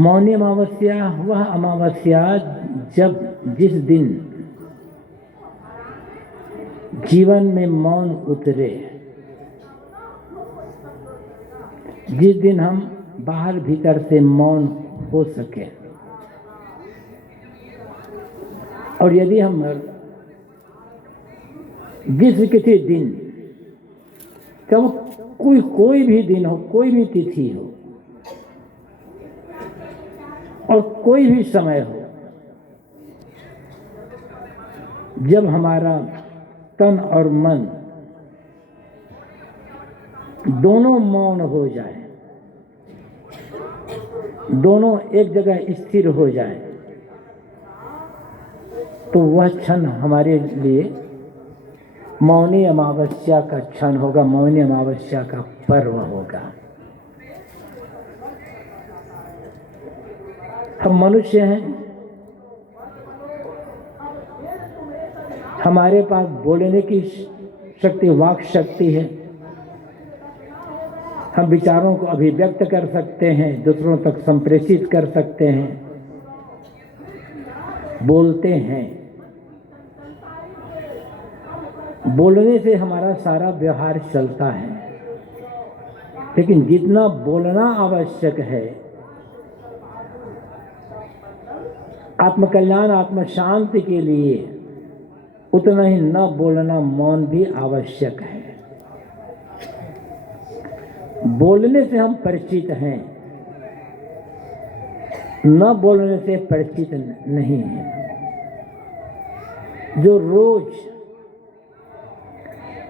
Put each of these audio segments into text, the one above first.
मौनी अमावस्या वह अमावस्या जिस दिन जीवन में मौन उतरे, जिस दिन हम बाहर भीतर से मौन हो सके। और यदि हम जिस किसी दिन, कब कोई भी दिन हो, कोई भी तिथि हो और कोई भी समय हो, जब हमारा तन और मन दोनों मौन हो जाए, दोनों एक जगह स्थिर हो जाए, तो वह क्षण हमारे लिए मौनी अमावस्या का क्षण होगा, मौनी अमावस्या का पर्व होगा। हम मनुष्य हैं, हमारे पास बोलने की शक्ति, वाक शक्ति है। हम विचारों को अभिव्यक्त कर सकते हैं, दूसरों तक संप्रेषित कर सकते हैं, बोलते हैं। बोलने से हमारा सारा व्यवहार चलता है, लेकिन जितना बोलना आवश्यक है, आत्मकल्याण, आत्म शांति के लिए, उतना ही न बोलना, मौन भी आवश्यक है। बोलने से हम परिचित हैं, न बोलने से परिचित नहीं है। जो रोज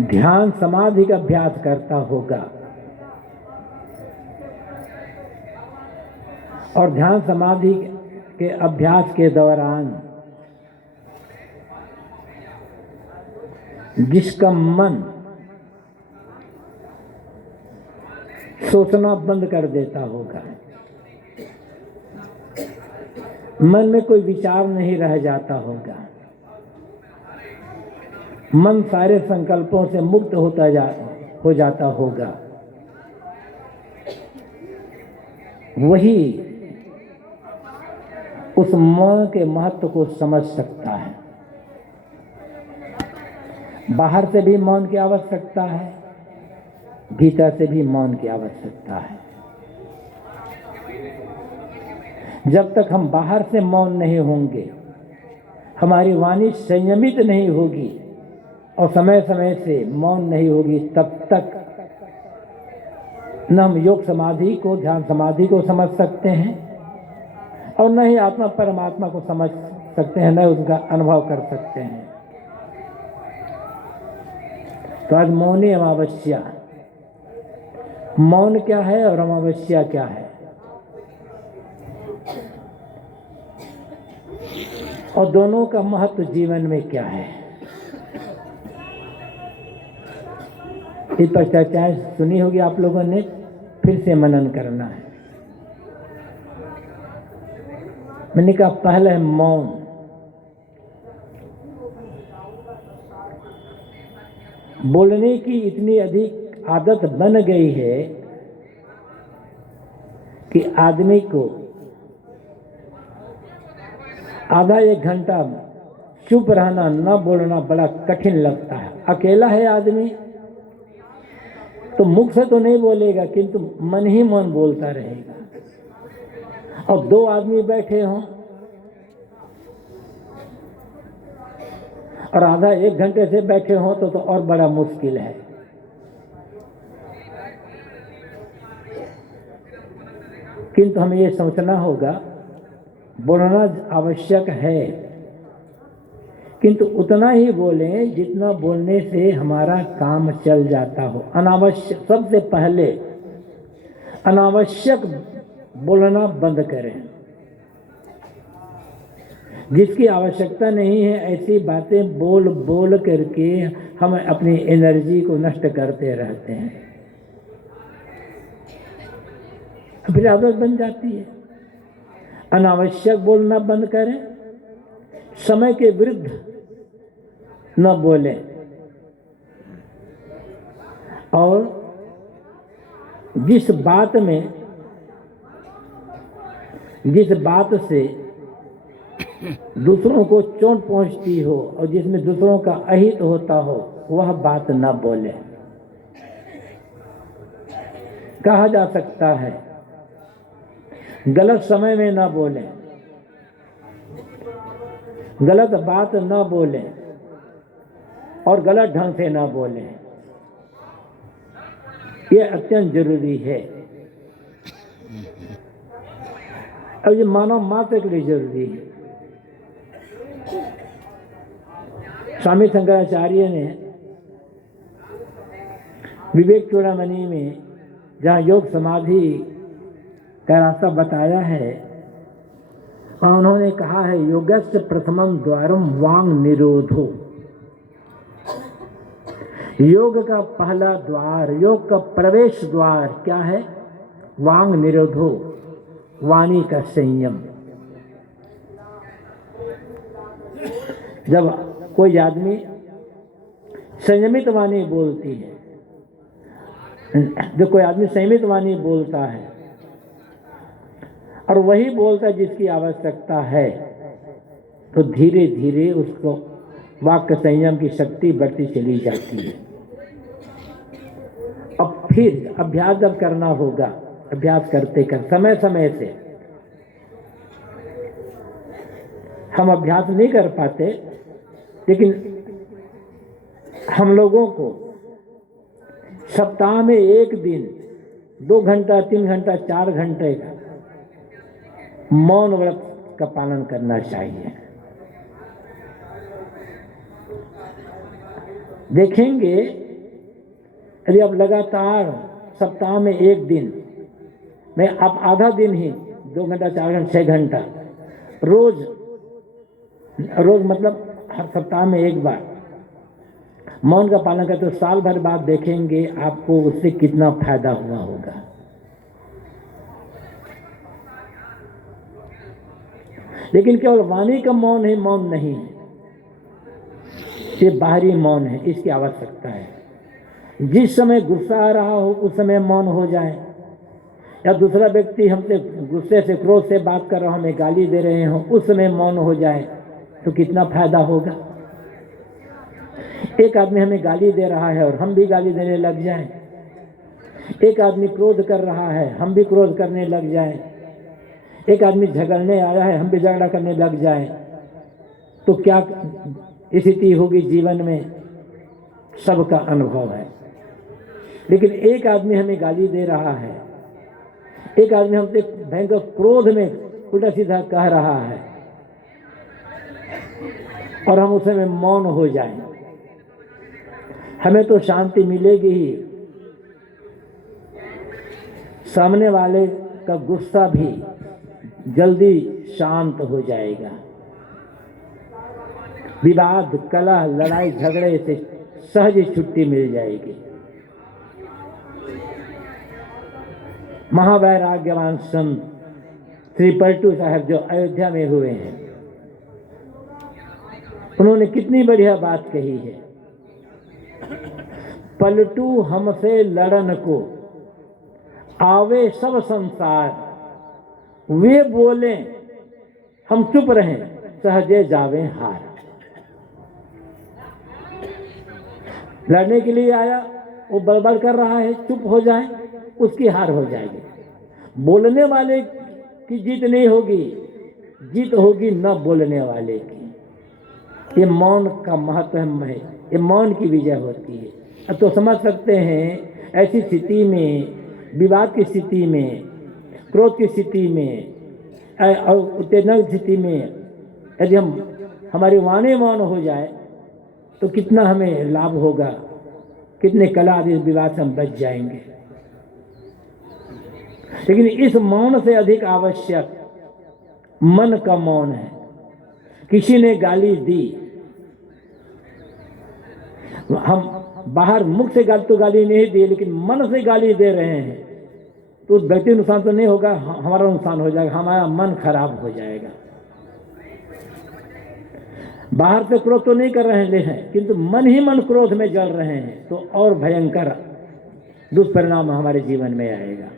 ध्यान समाधि का अभ्यास करता होगा और ध्यान समाधि के अभ्यास के दौरान जिसका मन सोचना बंद कर देता होगा, मन में कोई विचार नहीं रह जाता होगा, मन सारे संकल्पों से मुक्त हो जाता होगा, वही उस मौन के महत्व को समझ सकता है। बाहर से भी मौन की आवश्यकता है, भीतर से भी मौन की आवश्यकता है। जब तक हम बाहर से मौन नहीं होंगे, हमारी वाणी संयमित नहीं होगी और समय समय से मौन नहीं होगी, तब तक न हम योग समाधि को, ध्यान समाधि को समझ सकते हैं और न ही आत्मा परमात्मा को समझ सकते हैं, न उसका अनुभव कर सकते हैं। तो आज मौनी अमावस्या, मौन क्या है और अमावस्या क्या है, और दोनों का महत्व जीवन में क्या है, इस पर चर्चाएं सुनी होगी आप लोगों ने, फिर से मनन करना है। मैंने कहा पहला है मौन। बोलने की इतनी अधिक आदत बन गई है कि आदमी को आधा एक घंटा चुप रहना, न बोलना बड़ा कठिन लगता है। अकेला है आदमी तो मुख से तो नहीं बोलेगा, किंतु मन ही मन बोलता रहेगा। और दो आदमी बैठे हों और आधा एक घंटे से बैठे हों तो और बड़ा मुश्किल है। किंतु हमें ये सोचना होगा, बोलना आवश्यक है, किंतु उतना ही बोलें जितना बोलने से हमारा काम चल जाता हो। अनावश्यक, सबसे पहले अनावश्यक बोलना बंद करें। जिसकी आवश्यकता नहीं है, ऐसी बातें बोल बोल करके हम अपनी एनर्जी को नष्ट करते रहते हैं, फिर आदत बन जाती है। अनावश्यक बोलना बंद करें, समय के विरुद्ध न बोलें, और जिस बात में जिस बात से दूसरों को चोट पहुंचती हो और जिसमें दूसरों का अहित होता हो वह बात न बोले। कहा जा सकता है गलत समय में न बोलें, गलत बात न बोलें और गलत ढंग से न बोलें। यह अत्यंत जरूरी है और ये मानव मात्र के लिए जरूरी है। स्वामी शंकराचार्य ने विवेक चूड़ामणि में जहाँ योग समाधि का रास्ता बताया है, उन्होंने कहा है योगस्य प्रथमम द्वारम वांग निरोधो। योग का पहला द्वार, योग का प्रवेश द्वार क्या है? वांग निरोधो, वाणी का संयम। जब कोई आदमी संयमित वाणी बोलती है, जब कोई आदमी संयमित वाणी बोलता है और वही बोलता है जिसकी आवश्यकता है, तो धीरे धीरे उसको वाक्य संयम की शक्ति बढ़ती चली जाती है। अब फिर अभ्यास जब करना होगा, अभ्यास करते कर समय समय से हम अभ्यास नहीं कर पाते, लेकिन हम लोगों को सप्ताह में एक दिन 2 घंटा 3 घंटा 4 घंटे का मौन व्रत का पालन करना चाहिए। देखेंगे यदि आप लगातार सप्ताह में एक दिन में आप आधा दिन ही 2 घंटा 4 घंटा 6 घंटा रोज मतलब हर सप्ताह में एक बार मौन का पालन करते, तो साल भर बाद देखेंगे आपको उससे कितना फायदा हुआ होगा। लेकिन केवल वाणी का मौन ही मौन नहीं है, ये बाहरी मौन है, इसकी आवश्यकता है। जिस समय गुस्सा आ रहा हो उस समय मौन हो जाए, या दूसरा व्यक्ति हमसे गुस्से से क्रोध से बात कर रहा हो, हमें गाली दे रहे हो, उस समय मौन हो जाए तो कितना फायदा होगा। एक आदमी हमें गाली दे रहा है और हम भी गाली देने लग जाएं, एक आदमी क्रोध कर रहा है हम भी क्रोध करने लग जाएं, एक आदमी झगड़ने आया है हम भी झगड़ा करने लग जाएं, तो क्या स्थिति होगी जीवन में? सबका अनुभव है। लेकिन एक आदमी हमें गाली दे रहा है, एक आदमी हमसे भयंकर क्रोध में उल्टा सीधा कह रहा है और हम उस समय मौन हो जाएं, हमें तो शांति मिलेगी ही, सामने वाले का गुस्सा भी जल्दी शांत हो जाएगा। विवाद, कलह, लड़ाई झगड़े से सहज छुट्टी मिल जाएगी। महावैराग्यवान संत श्री पलटू साहब जो अयोध्या में हुए हैं, उन्होंने कितनी बढ़िया बात कही है। पलटू हमसे लड़न को आवे सब संसार, वे बोले हम चुप रहें सहजे जावे हार। लड़ने के लिए आया, वो बड़बड़ कर रहा है, चुप हो जाए, उसकी हार हो जाएगी। बोलने वाले की जीत नहीं होगी, जीत होगी न बोलने वाले की। ये मौन का महत्व है, ये मौन की विजय होती है। तो समझ सकते हैं ऐसी स्थिति में, विवाद की स्थिति में, क्रोध की स्थिति में और उत्तेजना की स्थिति में यदि हमारी वाणी मौन हो जाए तो कितना हमें लाभ होगा, कितने कला आदि विवाद से हम बच जाएंगे। लेकिन इस मौन से अधिक आवश्यक मन का मौन है। किसी ने गाली दी, हम बाहर मुख से गाली नहीं दी, लेकिन मन से गाली दे रहे हैं, तो उस व्यक्ति नुकसान तो नहीं होगा, हमारा नुकसान हो जाएगा, हमारा मन खराब हो जाएगा। बाहर से क्रोध तो नहीं कर रहे हैं, किंतु मन ही मन क्रोध में जल रहे हैं, तो और भयंकर दुष्परिणाम हमारे जीवन में आएगा।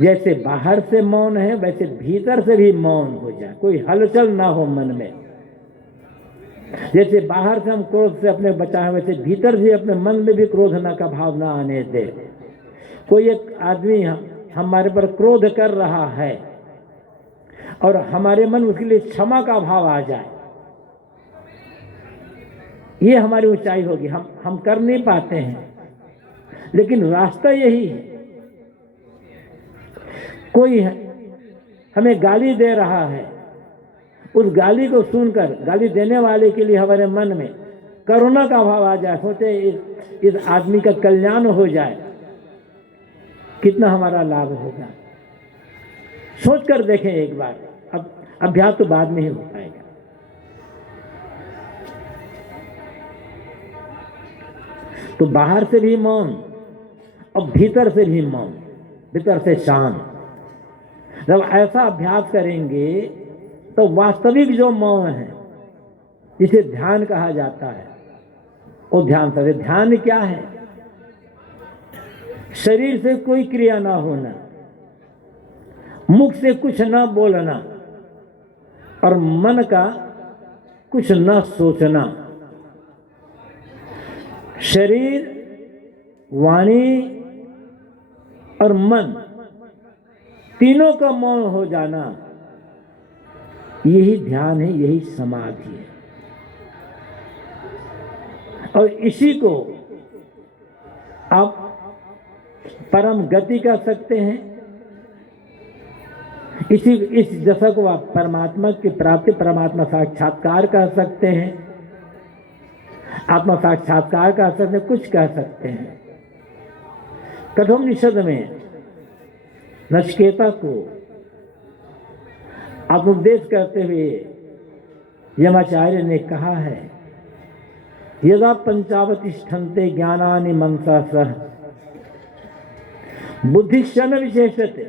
जैसे बाहर से मौन है वैसे भीतर से भी मौन हो जाए, कोई हलचल ना हो मन में। जैसे बाहर से हम क्रोध से अपने बचाएं वैसे भीतर से अपने मन में भी क्रोध न का भाव ना आने दे। कोई एक आदमी हमारे पर क्रोध कर रहा है और हमारे मन उसके लिए क्षमा का भाव आ जाए, ये हमारी ऊंचाई होगी। हम कर नहीं पाते हैं, लेकिन रास्ता यही है। कोई हमें गाली दे रहा है, उस गाली को सुनकर गाली देने वाले के लिए हमारे मन में करुणा का भाव आ जाए, सोचे इस आदमी का कल्याण हो जाए, कितना हमारा लाभ होगा। सोच कर देखें एक बार। अब अभ्यास तो बाद में ही हो पाएगा। तो बाहर से भी मौन और भीतर से भी मौन, भीतर से शांत। जब ऐसा अभ्यास करेंगे तो वास्तविक जो मौन है, जिसे ध्यान कहा जाता है, वो ध्यान से। ध्यान क्या है? शरीर से कोई क्रिया ना होना, मुख से कुछ ना बोलना और मन का कुछ न सोचना। शरीर, वाणी और मन तीनों का मौन हो जाना, यही ध्यान है, यही समाधि है। और इसी को आप परम गति कह सकते हैं। इस दशा को आप परमात्मा की प्राप्ति, परमात्मा साक्षात्कार कह सकते हैं, आत्मा साक्षात्कार कह सकते हैं, कुछ कह सकते हैं। कठोपनिषद में नचिकेता को आत्मोपदेश करते हुए यमाचार्य ने कहा है, यदा पंचावतिष्ठन्ते ज्ञानानि मनसा सह बुद्धिक्षण विशेषते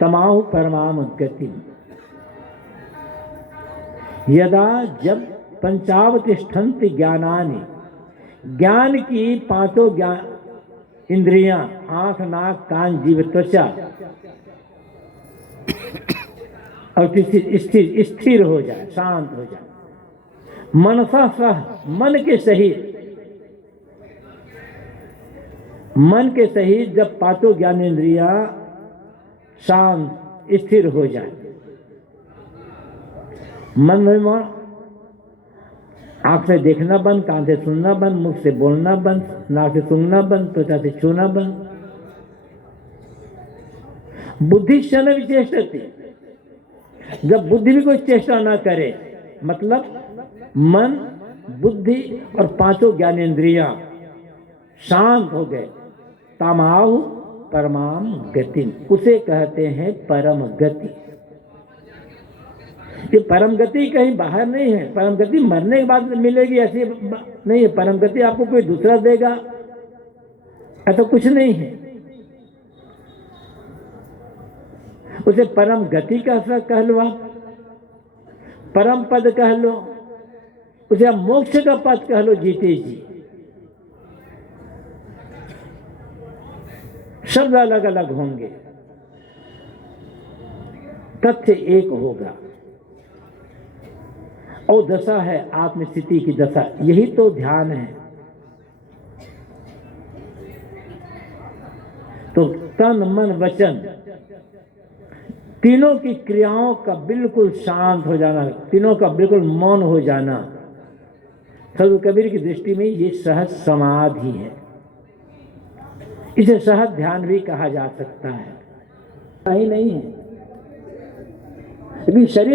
तमाहु परमाम गति। यदा जब पंचावतिष्ठन्ते ज्ञानानि, ज्ञान की पांचों ज्ञान इंद्रियां, आंख, नाक, कान, जीभ, त्वचा और स्थिर हो जाए, शांत हो जाए। मनसा सह, मन के सहित, मन के सहित जब पांचों ज्ञानेंद्रियां शांत स्थिर हो जाए, मन में आंख से देखना बंद, कान से सुनना बंद, मुख से बोलना बंद, नाक से सूंघना बंद, त्वचा से छूना बंद। बुद्धि क्षण विचेष्टति, जब बुद्धि भी कोई चेष्टा ना करे, मतलब मन, बुद्धि और पांचों ज्ञानेंद्रियां शांत हो गए, तमाहु परमाम गति, उसे कहते हैं परम गति। ये परम गति कहीं बाहर नहीं है। परम गति मरने के बाद मिलेगी ऐसी नहीं है। परम गति आपको कोई दूसरा देगा, ऐसा कुछ नहीं है। उसे परम गति कह लो, आप परम पद कह लो, उसे आप मोक्ष का पद कह लो, जीते जी। शब्द अलग अलग होंगे, तथ्य एक होगा। और दशा है आत्मस्थिति की दशा, यही तो ध्यान है। तो तन, मन, वचन तीनों की क्रियाओं का बिल्कुल शांत हो जाना, तीनों का बिल्कुल मौन हो जाना, सदगुरु कबीर की दृष्टि में ये सहज समाधि है। इसे सहज ध्यान भी कहा जा सकता है। नहीं है, लेकिन शरीर